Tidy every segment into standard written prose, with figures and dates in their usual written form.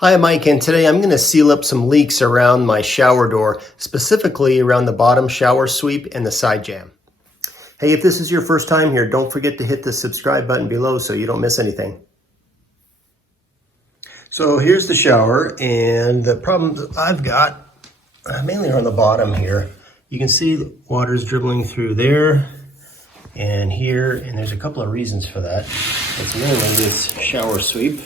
Hi, I'm Mike, and today I'm going to seal up some leaks around my shower door, specifically around the bottom shower sweep and the side jamb. Hey, if this is your first time here, don't forget to hit the subscribe button below so you don't miss anything. So here's the shower, and the problems I've got mainly are on the bottom here. You can see the water's dribbling through there and here, and there's a couple of reasons for that. It's mainly this shower sweep.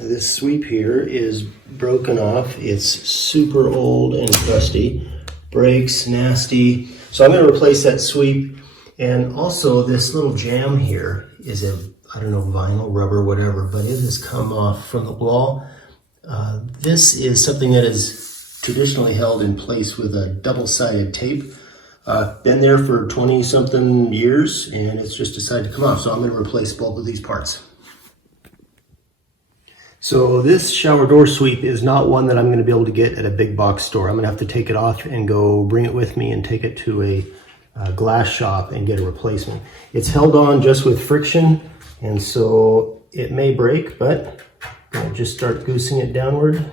This sweep here is broken off. It's super old and crusty, breaks, nasty. So I'm going to replace that sweep. And also this little jamb here is I don't know, vinyl, rubber, whatever, but it has come off from the wall. This is something that is traditionally held in place with a double-sided tape. Been there for 20-something years, and it's just decided to come off. So I'm going to replace both of these parts. So this shower door sweep is not one that I'm going to be able to get at a big box store. I'm going to have to take it off and go bring it with me and take it to a glass shop and get a replacement. It's held on just with friction, and so it may break, but I'll just start goosing it downward.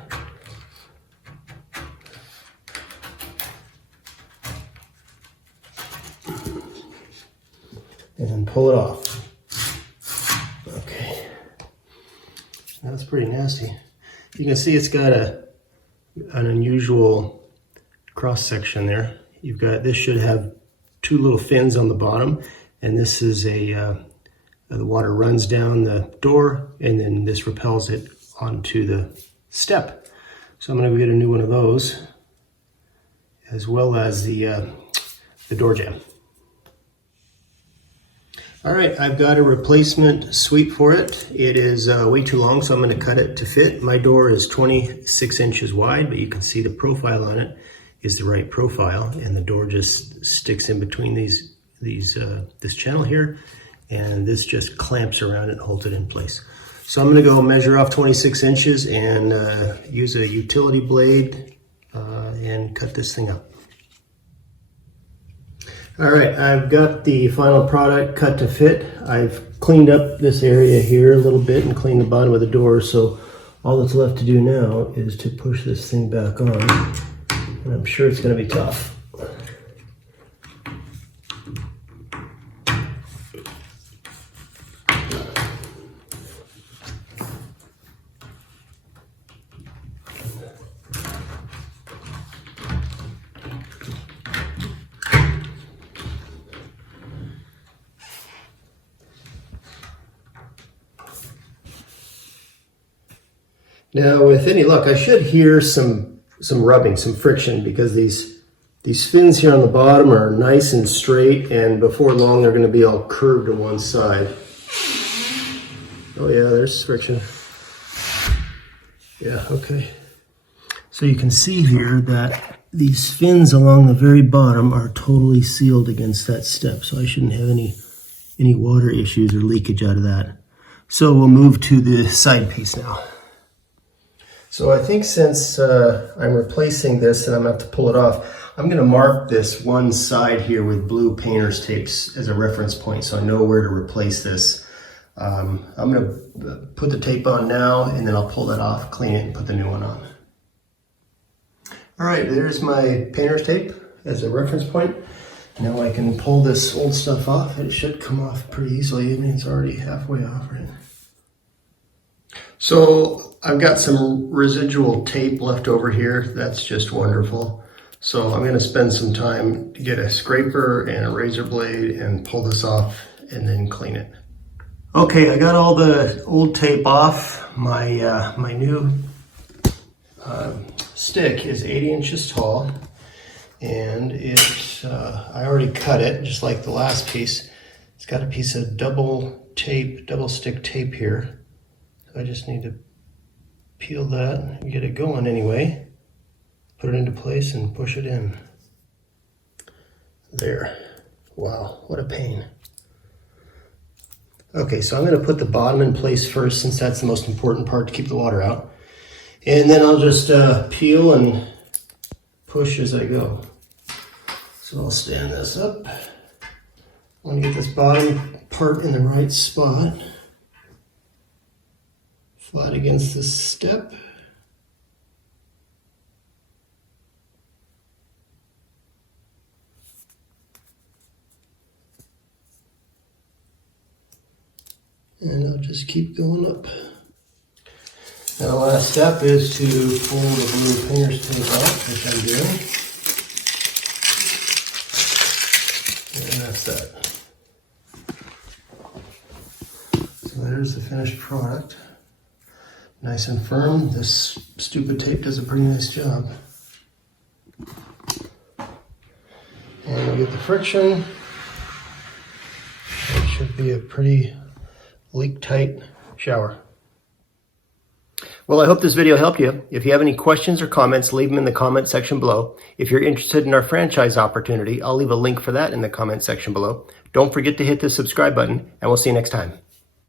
And then pull it off. Okay. That's pretty nasty. You can see it's got an unusual cross section there. This should have two little fins on the bottom, and this is the water runs down the door, and then this repels it onto the step. So I'm going to get a new one of those, as well as the door jamb. All right, I've got a replacement sweep for it. It is way too long, so I'm going to cut it to fit. My door is 26 inches wide, but you can see the profile on it is the right profile, and the door just sticks in between this channel here, and this just clamps around it and holds it in place. So I'm going to go measure off 26 inches and use a utility blade and cut this thing up. All right, I've got the final product cut to fit. I've cleaned up this area here a little bit and cleaned the bottom of the door, so all that's left to do now is to push this thing back on, and I'm sure it's going to be tough. Now, with any luck, I should hear some rubbing, some friction, because these fins here on the bottom are nice and straight, and before long they're going to be all curved to one side. Oh yeah, there's friction. Yeah, okay. So you can see here that these fins along the very bottom are totally sealed against that step, so I shouldn't have any water issues or leakage out of that. So we'll move to the side piece now. So I think since I'm replacing this and I'm going to have to pull it off, I'm going to mark this one side here with blue painter's tapes as a reference point so I know where to replace this. I'm going to put the tape on now, and then I'll pull that off, clean it, and put the new one on. All right, there's my painter's tape as a reference point. Now I can pull this old stuff off. It should come off pretty easily. I mean, it's already halfway off, right? So I've got some residual tape left over here. That's just wonderful. So I'm going to spend some time to get a scraper and a razor blade and pull this off and then clean it. Okay, I got all the old tape off. My new stick is 80 inches tall, and I already cut it just like the last piece. It's got a piece of double stick tape here. I just need to peel that and get it going anyway. Put it into place and push it in. There. Wow, what a pain. Okay, so I'm going to put the bottom in place first, since that's the most important part to keep the water out. And then I'll just peel and push as I go. So I'll stand this up. I want to get this bottom part in the right spot. flat against the step. And I'll just keep going up. Now the last step is to pull the blue painter's tape off, which I'm doing. And that's that. So there's the finished product. Nice and firm. This stupid tape does a pretty nice job. And we get the friction. It should be a pretty leak-tight shower. Well, I hope this video helped you. If you have any questions or comments, leave them in the comment section below. If you're interested in our franchise opportunity, I'll leave a link for that in the comment section below. Don't forget to hit the subscribe button, and we'll see you next time.